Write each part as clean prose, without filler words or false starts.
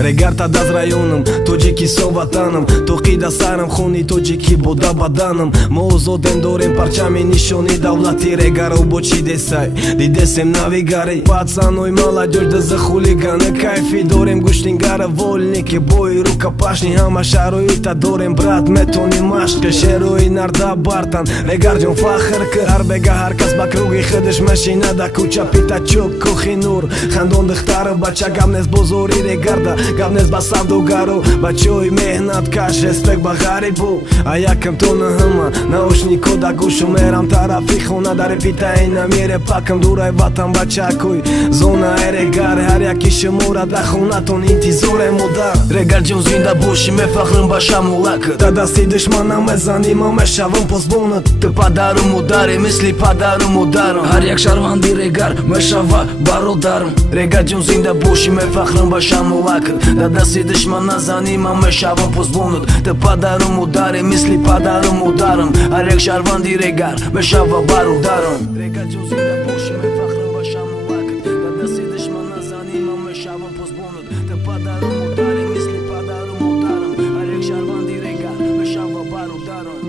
РЕГАР тад аз раёнам, тоҷикистон ватанам, тоқида сарам хуни тоҷикӣ бода баданам. Мо озодем дорем парчами нишони давлати РЕГАРу бо чи десай дидесем навигари пацанои молодёж даза хулиганы кайфи дорем гуштингара волники бои рукопашни ҳама шароита дорем брат метоним машқи шерои нарда бартан РЕГАР ҷон фахр кир ҳар бега ҳар кас ба круги худаш машина да кӯча питачок кӯхи нур хандон духтару бача гап нест бозори РЕГАРда гап нест ба савдогару бачаҳои меҳнаткаш респект ба ғарибу а якам то на ҳама наушнико да гӯшу мерам тарафи хона дар питаи намире пакам дурай ватан бачакӯй зона РЕГАР ҳар яки шумора да хонатон интизоре модар РЕГАР ҷон зинда бошӣ мефахрим ба шамолакт да дасти душман намезанӣ ма мешавам позбонат ты падару модари мисли падару модарам ҳар як шаҳрванди РЕГАР мешава бародарам РЕГАР ҷон зинда бошӣ мефахрим ба шамолакт да дасти душман назанӣ ма мешавам позбонат ты падару модари мисли падару модарам ҳар як шаҳрванди РЕГАР мешава бародарам РЕГАР ҷон зинда бошӣ мефахрим ба шамолакт да дасти душман назанӣ ма мешавам позбонат ты падару модари мисли падару модарам ҳар як шаҳрванди РЕГАР мешава бародарам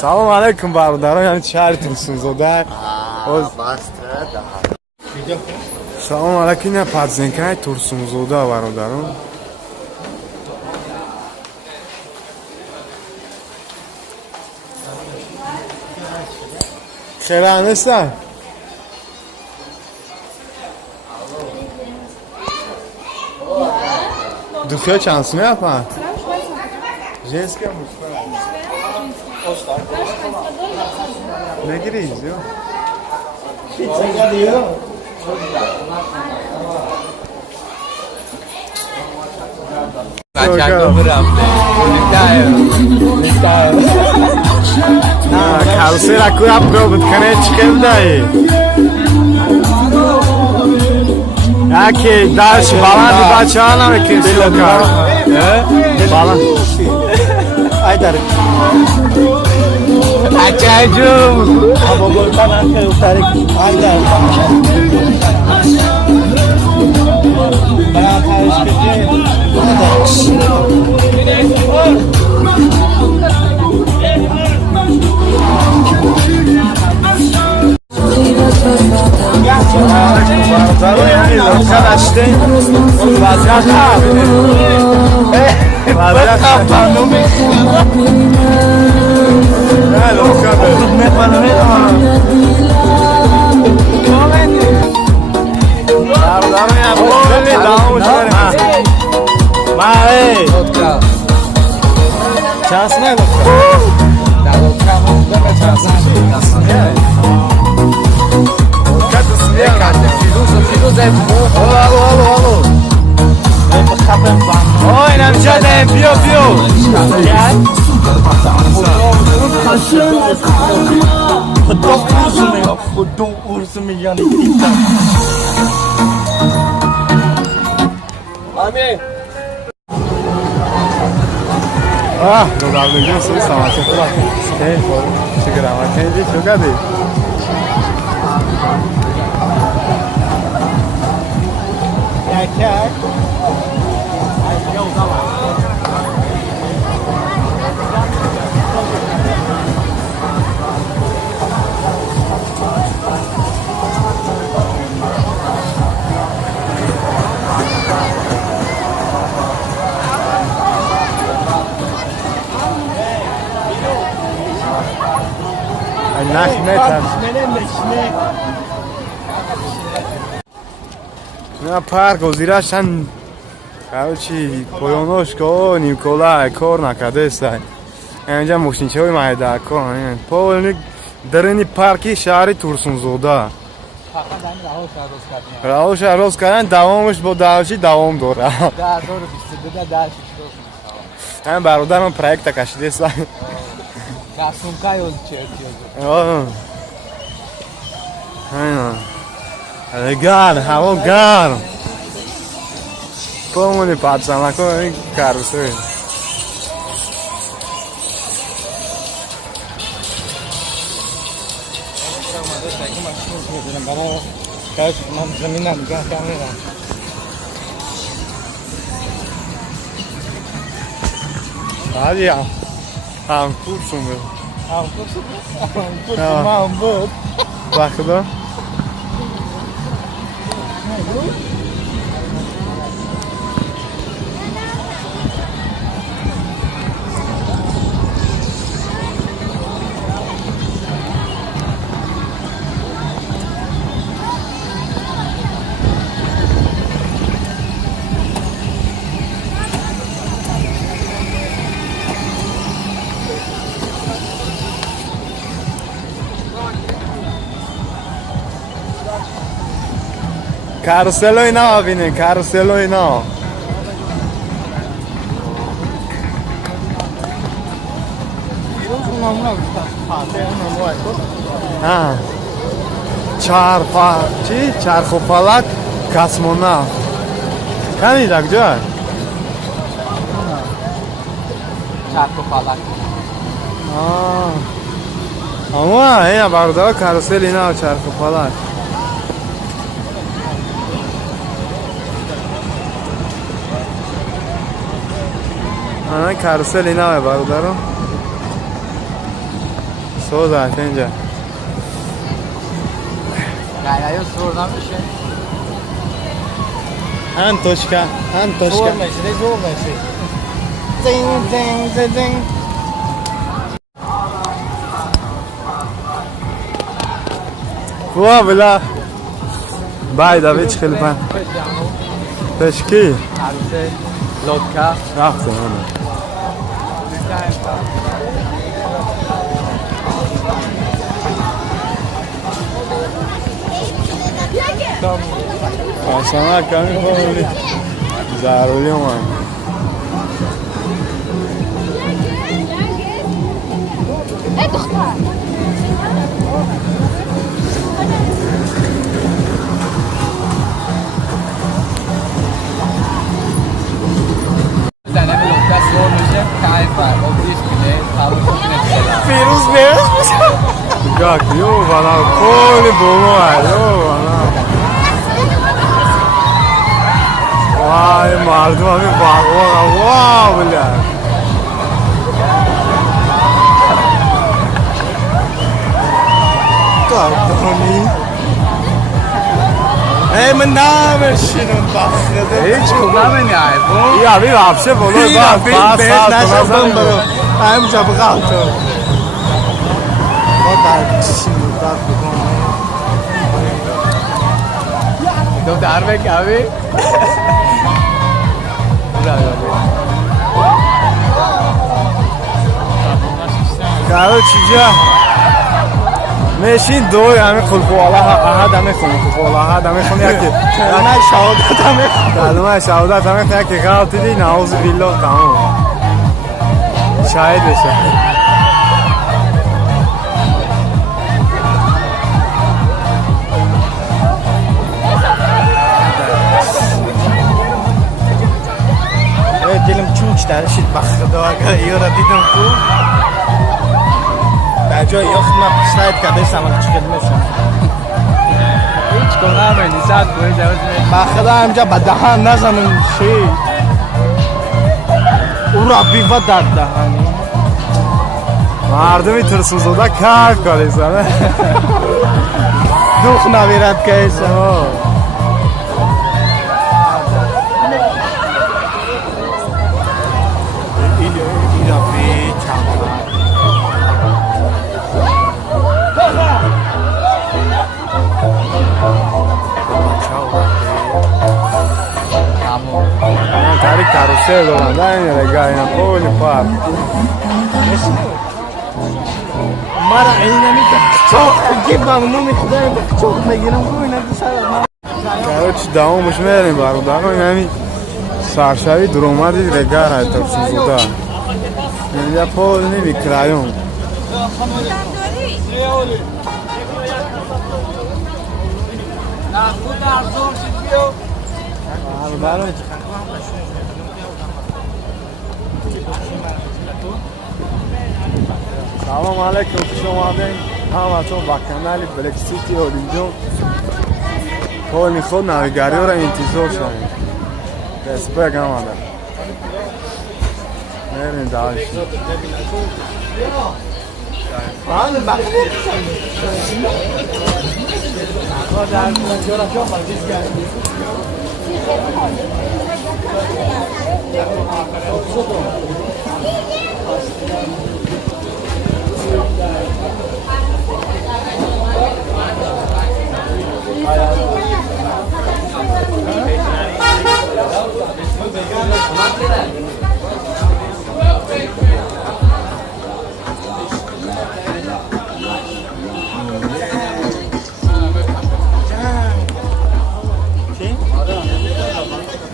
Салом алейкум бародарон, яъни шахри Турсунзода. Салом алейкум, ина падзенкаи Турсунзода бародарон. Хера неста? Духе чанд сум япа? Женская, мужская? Negiriz yo. Карусера куда пробует конечком дай. Яки дальше баланды бачанами кисилка. Балан. Айдар. Acayip. Ama buradan arkaya yukarı. Haydi. Bayağı karıştırıyor. Oi, nam jadem, bio. Foto ursumu yani kita. Amin. Dolarlı diyorsun savaşı bırak. Sigara var. Kendi çok hadi. Ya. На парк озирашан короче поёношко Николай кор накадеса инҷа мошинчаҳои майдако полник дарини парки шаҳри Турсунзода раҳоша роз кардан давомаш бо давчи давом дорад ҳамин бародарам проекта кашидеса РЕГАР, ҳаво гарм. Помни пацанакои карусои. من زمین نگاه کردم. Hadi ya. Tamam kursun be. Tamam bu. Bak da. Karusel oyna abinin, karusel oyna. Ha. Çarx و فلک کاسموناف. کمی در کجا؟ چرخ و فلک. اما این بردار کاروسل اینا چرخ و فلک. آن کاروسل اینا بردارم. سودا اینجا. گایای سودا میشه. هن توشکا. زور میشه. زنگ. وا بلا. باید بیچ خیلی پن. پشکی. عروسه لودکا. رفته منو. آسانه کمی خوبی. ضروری اومد. دختر فیروز بهش میشه گاک یو بالا کلی بومو یو بالا وای مردم همین باقوا واه بله کارتونی ای من نمیشینم بخده هیچ کدام نیای یا بی وابشه بولو با بهش نشدم برو همینجا بقال تو دو در بکوی کارو چیجا میشین دو همه خلقوالا احد همه خونه خلقوالا احد همه خونه یکی کلمه شهادت همه کلمه شهادت همه یکی غلطی دی نعوذ بالله تمام شاهد بشه دلم چوچ درشید بخدا اگر ایو را دیدم تو در جای یخت من پشتاید که داشتم اگه چکت میشم هیچ کنم نیست باید جواز میشم بخدا همجا به دهن نزنم شید او را بیوه در دهنی مردمی ترسونزوده کار کاری زنه دوخ نویرد که ایسا کاری کاروسل دارن دارن رگار اینا کلی پار مرا اینه میگه چوک گیبم نومی خدایم چوک میگیرم روی نگو سر کارو چی داموش میریم بارو دارم این همی سرشوی درومدی رگار های ترسونزوده اینجا پول نمی کرایون سلام علیکم خوش اومدین همتون با کانال بلک سیتی اولینجون کلی خود نویگری را انتظار شدیم دسپگ آمده میرین داشت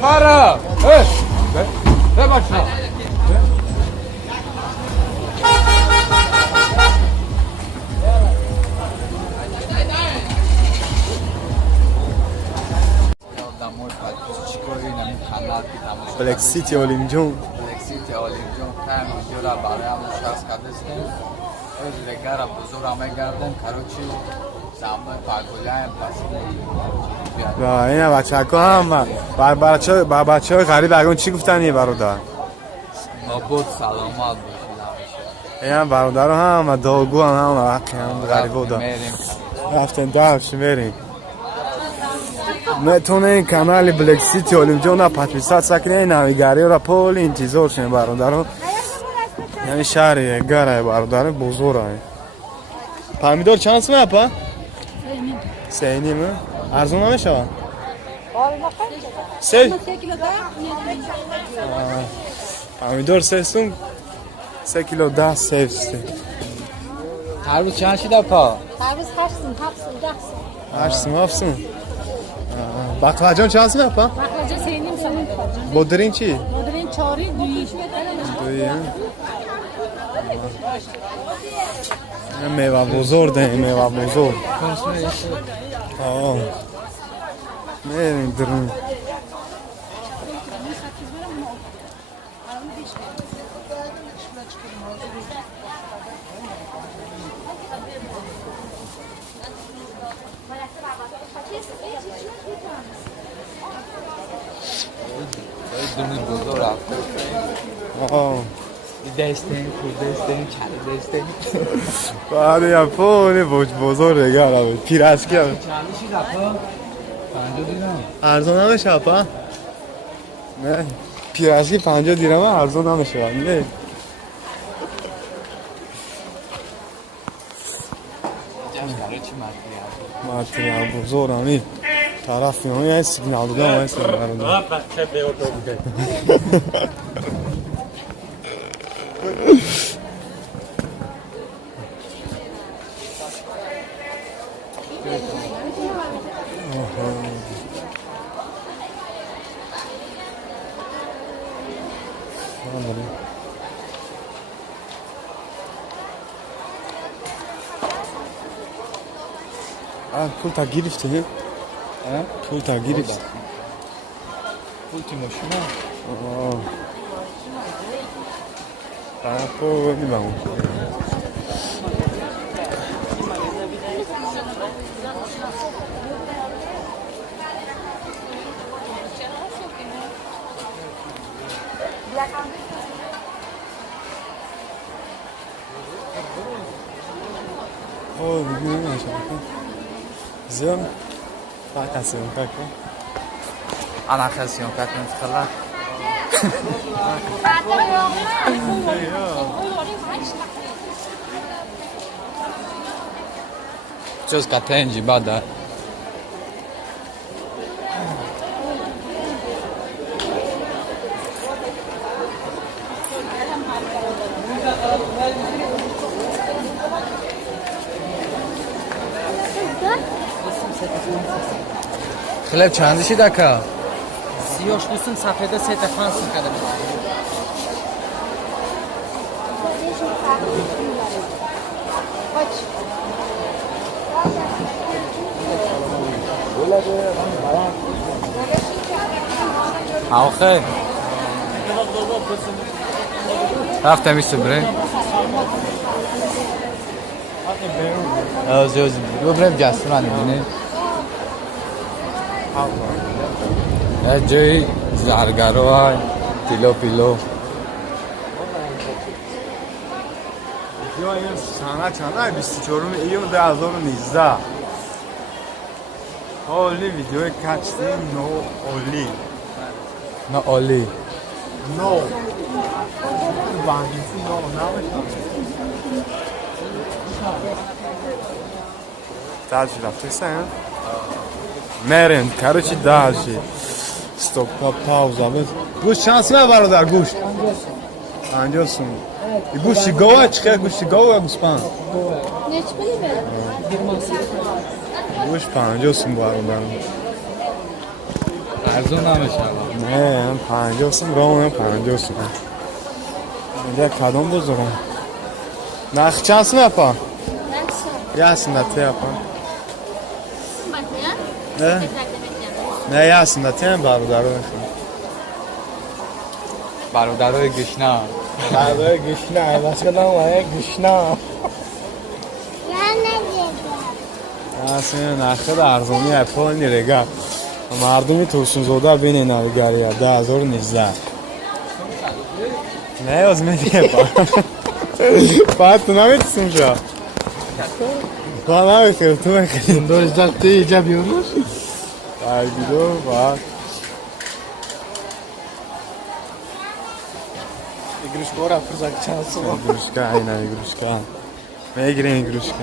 Para! Ve başla. بلک سیتی اولینجون تایم ویدیو را برای همون شخص کردستیم از رگار بزرگ همه گردن کروچی زمان پاگولیایم پس و این بچه ها هم بر بچه های غریب اگرون چی گفتن یه برادر بود سلامت باشید این هم برادر هم و داغو هم وقتی هم غریب بودن رفتن درش میریم نتونه این کانال بلک سیتی اولینجون را پتویسات سکنه این نویگری را پول انتظار شنه برادر یعنی شهر ریگار برادر بزرگ های پامیدور چند سمه پا؟ سه نیمه ارزون نمیشه؟ سه؟ پامیدور سه سون 3 کیلو 10 سه تربوز چند شده پا؟ تربوز 8 سون 8 سون بقلاجان چند سمه پا؟ بقلاجان 3 نیم سون بودرین چی؟ بودرین چاری دویی میوه بزرگ ده میوه بزرگ میریم درون دونی بزرگ رفته دستین چند دستین بعد یا پونی بزرگ رگار بود پیرسکی هم چندی شید اپا؟ 50 دیرم ارزان نمیشه اپا؟ نه پیرسکی 50 دیرم ارزان نمیشه نه ماتریال بزرگ همی طرف همی این سیگنال بودم این سیگنال بودم بچه به اوتو بوده پول تا گرفته نه؟ پول تا گرفته پول تی ماشینا پول نیمون زم فاكاسيون كاكو انا خاسيون كاتن تخلا جوز كاتنجي بعد خلب چندشی دکا؟ 38 دوستم سفیده 3 فرانسه کرده آخه رفتم ایستو بره از بریم جستران میبینید جای زرگرو های پیلو پیلو یا این سنه 24 ایون 2019 اولی ویدیوی کچتیم نو اولی نه اولی نو بانگیسی نو دالشی رفته سن؟ مرن کاروچی دالشی استوب پاوزا بس گوش شانسمه برادر گوش 50 سوم گوشی گوه چقدر گوشی گوه گوسپان Neç puli verin? گوش 50 سوم برادر ارزون نمیشه نه هم 50 سوم راه هم 50 سوم اینجا کدام بزرگم نخ چانسمه پا یاسم نتی پا نه نه یاسم نتی برادر برادرای گشنا برای گشنه باشکه نامه گشنه یاسم نخه ارزونی اپل نیرگا مردمی ترسونزوده بین نویگریه 2019 نه از میدیه پا تو نمیتسیم شا پا نمیتسیم تو میخیلیم دوش دستی ایجا بیونوش برگیدو باید ایگرش بارا فرزاک چانسو ایگروشکا اینا ایگروشکا میگیریم ایگروشکا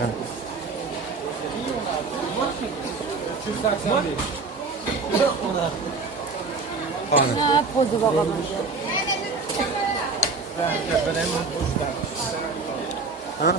Ne podu baba. ها؟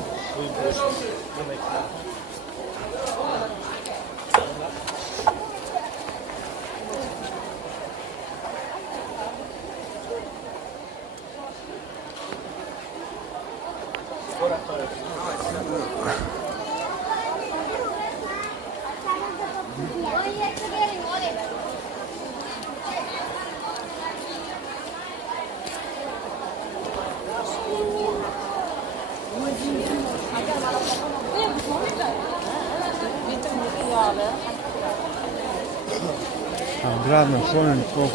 برادر خونن خوب